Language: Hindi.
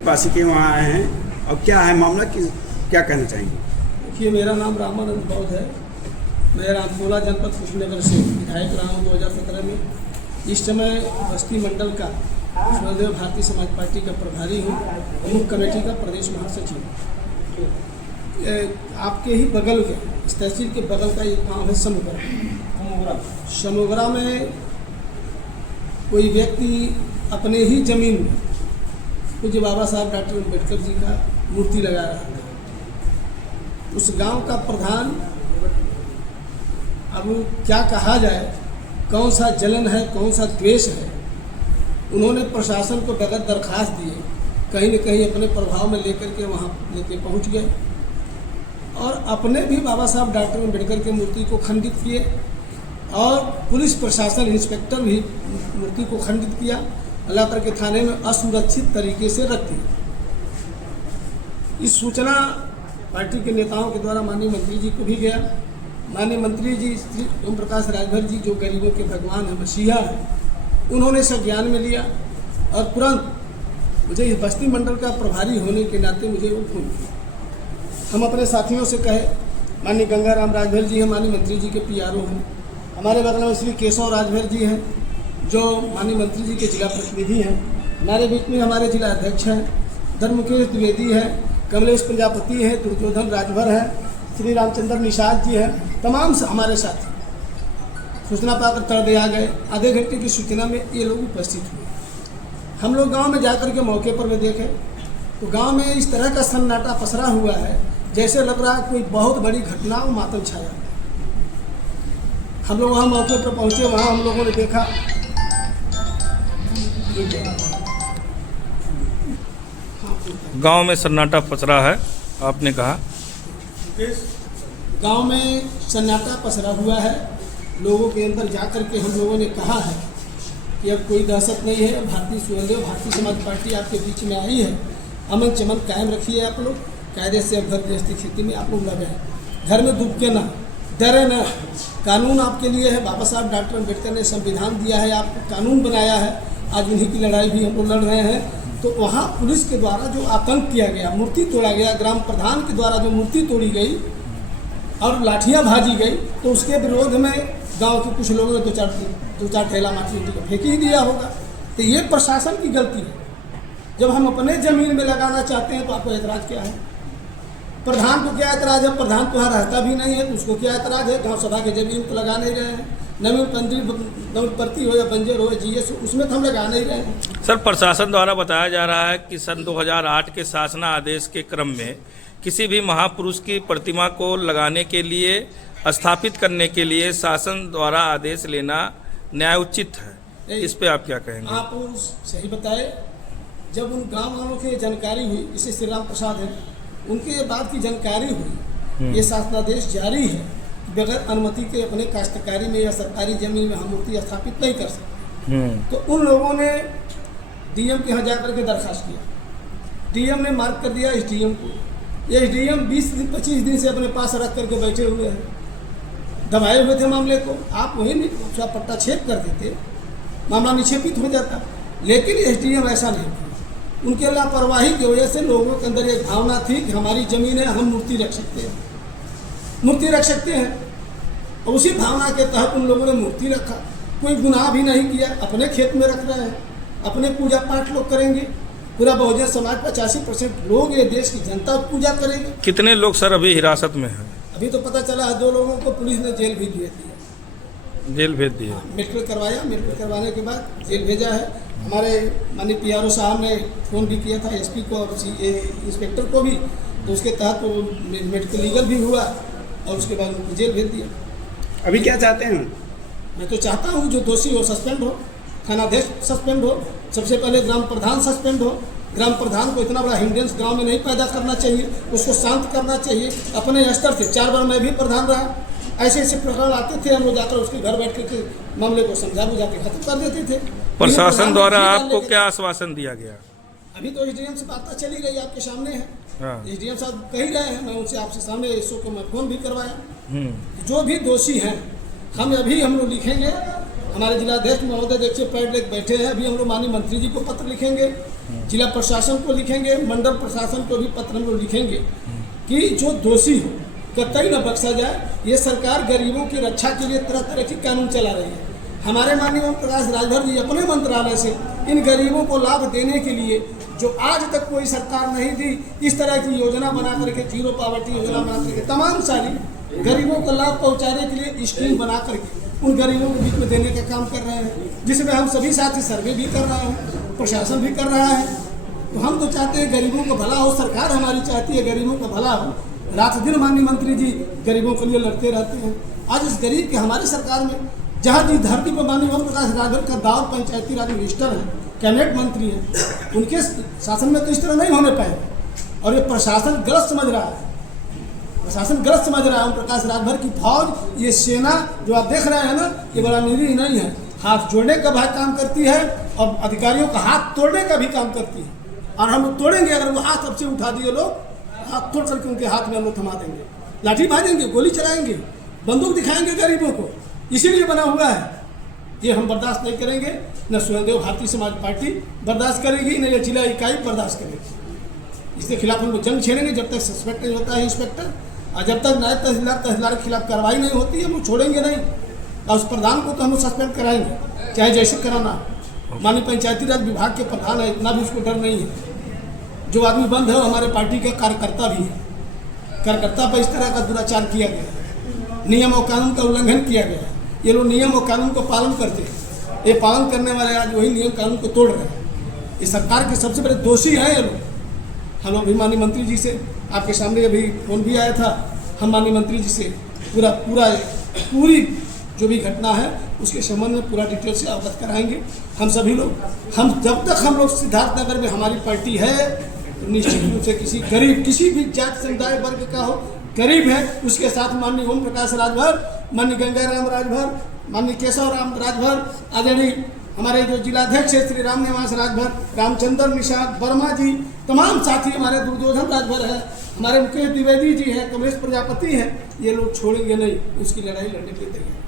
वासी के वहाँ आए हैं और क्या है मामला कि क्या कहना चाहेंगे? देखिए, मेरा नाम रामानंद बौद्ध है। मैं रामकोला जनपद कुशीनगर से विधायक रहा हूँ 2017 में। इस समय बस्ती मंडल का स्वदेव भारतीय समाज पार्टी का प्रभारी हूँ, प्रमुख कमेटी का प्रदेश महासचिव। आपके ही बगल के इस तहसील के बगल का एक गाँव है समोगरा। समोगरा में कोई व्यक्ति अपने ही जमीन में पूज्य बाबा साहब डॉक्टर अम्बेडकर जी का मूर्ति लगा रहा था। उस गांव का प्रधान, अब क्या कहा जाए, कौन सा जलन है, कौन सा द्वेष है, उन्होंने प्रशासन को बगैर दरखास्त दिए कहीं न कहीं अपने प्रभाव में लेकर के वहाँ लेके पहुँच गए और अपने भी बाबा साहब डॉक्टर अम्बेडकर की मूर्ति को खंडित किए और पुलिस प्रशासन इंस्पेक्टर भी मूर्ति को खंडित किया, अल्लाह करके थाने में असुरक्षित तरीके से रख दी। इस सूचना पार्टी के नेताओं के द्वारा माननीय मंत्री जी को भी गया। माननीय मंत्री जी श्री ओम प्रकाश राजभर जी, जो गरीबों के भगवान हैं, मसीहा है, उन्होंने संज्ञान में लिया और तुरंत मुझे इस बस्ती मंडल का प्रभारी होने के नाते मुझे वो फोन किया। हम अपने साथियों से कहे, माननीय गंगाराम राजभर जी हैं, माननीय मंत्री जी के PRO हैं, हमारे बगल में श्री केशव राजभर जी हैं जो माननीय मंत्री जी के जिला प्रतिनिधि हैं, हमारे बीच में हमारे जिला अध्यक्ष हैं, धर्मकेश द्विवेदी हैं, कमलेश प्रजापति हैं, दुर्योधन राजभर हैं, श्री रामचंद्र निषाद जी हैं, तमाम हमारे साथी सूचना पाकर तड़बे आ गए। आधे घंटे की सूचना में ये लोग उपस्थित हुए। हम लोग गांव में जाकर के मौके पर में देखे तो गांव में इस तरह का सन्नाटा पसरा हुआ है जैसे लग रहा है कोई बहुत बड़ी घटना और मातम छाया। हम लोग वहाँ मौके पर पहुँचे, वहाँ हम लोगों ने देखा गांव में सन्नाटा पसरा है। आपने कहा गांव में सन्नाटा पसरा हुआ है। लोगों के अंदर जाकर के हम लोगों ने कहा है कि अब कोई दहशत नहीं है, भारतीय समाज पार्टी आपके बीच में आई है, अमन चमन कायम रखिए। आप लोग कायदे से घर गृहस्थी खेती में आप लोग लगे हैं, घर में डूब के ना, डरे ना। कानून आपके लिए है, बाबा साहब डॉक्टर अम्बेडकर ने संविधान दिया है, आपको कानून बनाया है, आज उन्हीं की लड़ाई भी हम लोग लड़ रहे हैं। तो वहाँ पुलिस के द्वारा जो आतंक किया गया, मूर्ति तोड़ा गया, ग्राम प्रधान के द्वारा जो मूर्ति तोड़ी गई और लाठियाँ भाजी गई, तो उसके विरोध में गांव के कुछ लोगों ने दो चार ठेला माटी उठी का फेंक ही दिया होगा। तो ये प्रशासन की गलती है। जब हम अपने ज़मीन में लगाना चाहते हैं तो आपको एतराज़ क्या है? प्रधान को क्या एतराज़ है? प्रधान तो यहाँ रहता भी नहीं है तो उसको क्या एतराज़ है? गाँव सभा के ज़मीन तो लगा नहीं रहे हैं, नवीन प्रति हो या बंजर हो या GS हो, उसमें तो हम लगा नहीं रहे हैं। सर, प्रशासन द्वारा बताया जा रहा है कि सन 2008 के शासना आदेश के क्रम में किसी भी महापुरुष की प्रतिमा को लगाने के लिए, स्थापित करने के लिए शासन द्वारा आदेश लेना न्यायोचित है। इस पे आप क्या कहेंगे? आप सही बताए। जब उन गाँव वालों की जानकारी हुई, इसे श्री राम प्रसाद है, उनके बाद की जानकारी हुई, ये शासनादेश जारी है, बगैर अनुमति के अपने काश्तकारी में या सरकारी जमीन में हम मूर्ति स्थापित नहीं कर सकते। तो उन लोगों ने DM के यहाँ जाकर के दरखास्त किया। DM ने मार्क कर दिया SDM को। ये SDM 20-25 दिन से अपने पास रख करके बैठे हुए हैं, दबाए हुए थे मामले को। आप वही उसका पट्टा छेद कर देते, मामला निक्षेपित हो जाता, लेकिन SDM ऐसा नहीं किया। उनके लापरवाही की वजह से लोगों के अंदर एक भावना थी कि हमारी ज़मीन है, हम मूर्ति रख सकते हैं, और उसी भावना के तहत उन लोगों ने मूर्ति रखा। कोई गुनाह भी नहीं किया, अपने खेत में रख रहे हैं, अपने पूजा पाठ लोग करेंगे। पूरा बहुजन समाज 85% लोग, ये देश की जनता पूजा करेंगे। कितने लोग सर अभी हिरासत में हैं? अभी तो पता चला है 2 लोगों को पुलिस ने जेल भी भेज दिया। जेल भेज दिया? मेडिकल करवाया, मेडिकल करवाने के बाद जेल भेजा है। हमारे माननीय PRO साहब ने फ़ोन भी किया था SP को और इंस्पेक्टर को भी, तो उसके तहत वो मेडिकल लीगल भी हुआ और उसके बाद उनको जेल भेज दिया। अभी क्या चाहते हैं? मैं तो चाहता हूँ जो दोषी हो सस्पेंड हो, थानाध्यक्ष सस्पेंड हो, सबसे पहले ग्राम प्रधान सस्पेंड हो। ग्राम प्रधान को इतना बड़ा हिंडेंस गांव में नहीं पैदा करना चाहिए, उसको शांत करना चाहिए अपने स्तर से। 4 बार मैं भी प्रधान रहा, ऐसे ऐसे प्रकरण आते थे, हम लोग जाकर उसके घर बैठ के मामले को समझा बुझा के खत्म कर देते थे। प्रशासन द्वारा आपको क्या आश्वासन दिया गया? अभी तो SDM से बात चली गई, आपके सामने है। हाँ। SDM साहब कह ही रहे हैं, मैं उनसे आपसे सामने इसो को मैं फ़ोन भी करवाया। जो भी दोषी हैं हम लोग लिखेंगे। हमारे जिलाध्यक्ष महोदय देखिए पैड लेके बैठे हैं, अभी हम लोग माननीय मंत्री जी को पत्र लिखेंगे, जिला प्रशासन को लिखेंगे, मंडल प्रशासन को भी पत्र हम लोग लिखेंगे कि जो दोषी हो कतई न बख्शा जाए। ये सरकार गरीबों की रक्षा के लिए तरह तरह की कानून चला रही है। हमारे माननीय ओम प्रकाश राजभर जी अपने मंत्रालय से इन गरीबों को लाभ देने के लिए जो आज तक कोई सरकार नहीं दी, इस तरह की योजना बना करके, जीरो पॉवर्टी योजना बना करके तमाम सारी गरीबों को लाभ पहुंचाने के लिए स्कीम बना करके उन गरीबों के बीच में देने का काम कर रहे हैं, जिसमें हम सभी साथी सर्वे भी कर रहे हैं, प्रशासन भी कर रहा है। तो हम तो चाहते हैं गरीबों का भला हो, सरकार हमारी चाहती है गरीबों का भला हो। रात दिन माननीय मंत्री जी गरीबों के लिए लड़ते रहते हैं। आज इस गरीब के हमारी सरकार में जहाँ जिस धरती पर माननीय ओम प्रकाश राजभर का दाव पंचायती राज मिनिस्टर है, कैबिनेट मंत्री है, उनके शासन में तो इस तरह नहीं होने पाए। और ये प्रशासन गलत समझ रहा है, प्रशासन गलत समझ रहा है। ओम प्रकाश राजभर की फौज, ये सेना जो आप देख रहे हैं ना, ये बड़ा निरीह नहीं है, हाथ जोड़ने का भी काम करती है और अधिकारियों का हाथ तोड़ने का भी काम करती है। और हम तोड़ेंगे, अगर वो हाथ अब से उठा दिए लोग, हाथ तोड़ करके उनके हाथ में हम लोग थमा देंगे, लाठी भाजेंगे, गोली चलाएंगे, बंदूक दिखाएंगे गरीबों को। इसीलिए बना हुआ है, ये हम बर्दाश्त नहीं करेंगे। न स्वयंदेव भारतीय समाज पार्टी बर्दाश्त करेगी, न ये जिला इकाई बर्दाश्त करेगी। इसके खिलाफ हम लोग जंग छेड़ेंगे जब तक सस्पेक्ट नहीं होता है इंस्पेक्टर, और जब तक नायब तहसीलदार के खिलाफ कार्रवाई नहीं होती है हम लोग छोड़ेंगे नहीं। और उस प्रधान को तो हम लोग सस्पेंड कराएंगे, चाहे जैसे कराना। माननीय पंचायती राज विभाग के प्रधान है, इतना भी उसको डर नहीं है। जो आदमी बंद है हमारे पार्टी का कार्यकर्ता भी है, कार्यकर्ता पर इस तरह का दुराचार किया गया, नियम और कानून का उल्लंघन किया गया। ये लोग नियम और कानून को पालन करते हैं, ये पालन करने वाले आज वही नियम कानून को तोड़ रहे हैं। ये सरकार के सबसे बड़े दोषी हैं ये लोग। हम लोग भी माननीय मंत्री जी से आपके सामने अभी फोन भी आया था, हम माननीय मंत्री जी से पूरी जो भी घटना है उसके संबंध में पूरा डिटेल से अवगत कराएंगे। हम सभी लोग, हम जब तक हम लोग सिद्धार्थनगर में हमारी पार्टी है, तो निश्चित रूप से किसी गरीब, किसी भी जाति समुदाय वर्ग का हो, गरीब है उसके साथ माननीय ओम प्रकाश राजभर, माननीय गंगाराम राजभर, माननीय केशव राम राजभर, आदरणीय हमारे जो जिलाध्यक्ष है श्री राम निवास राजभर, रामचंद्र निषाद वर्मा जी, तमाम साथी हमारे दुर्योधन राजभर है, हमारे मुकेश द्विवेदी जी हैं, कमलेश प्रजापति हैं, ये लोग छोड़ेंगे नहीं, उसकी लड़ाई लड़ने के लिए तैयार।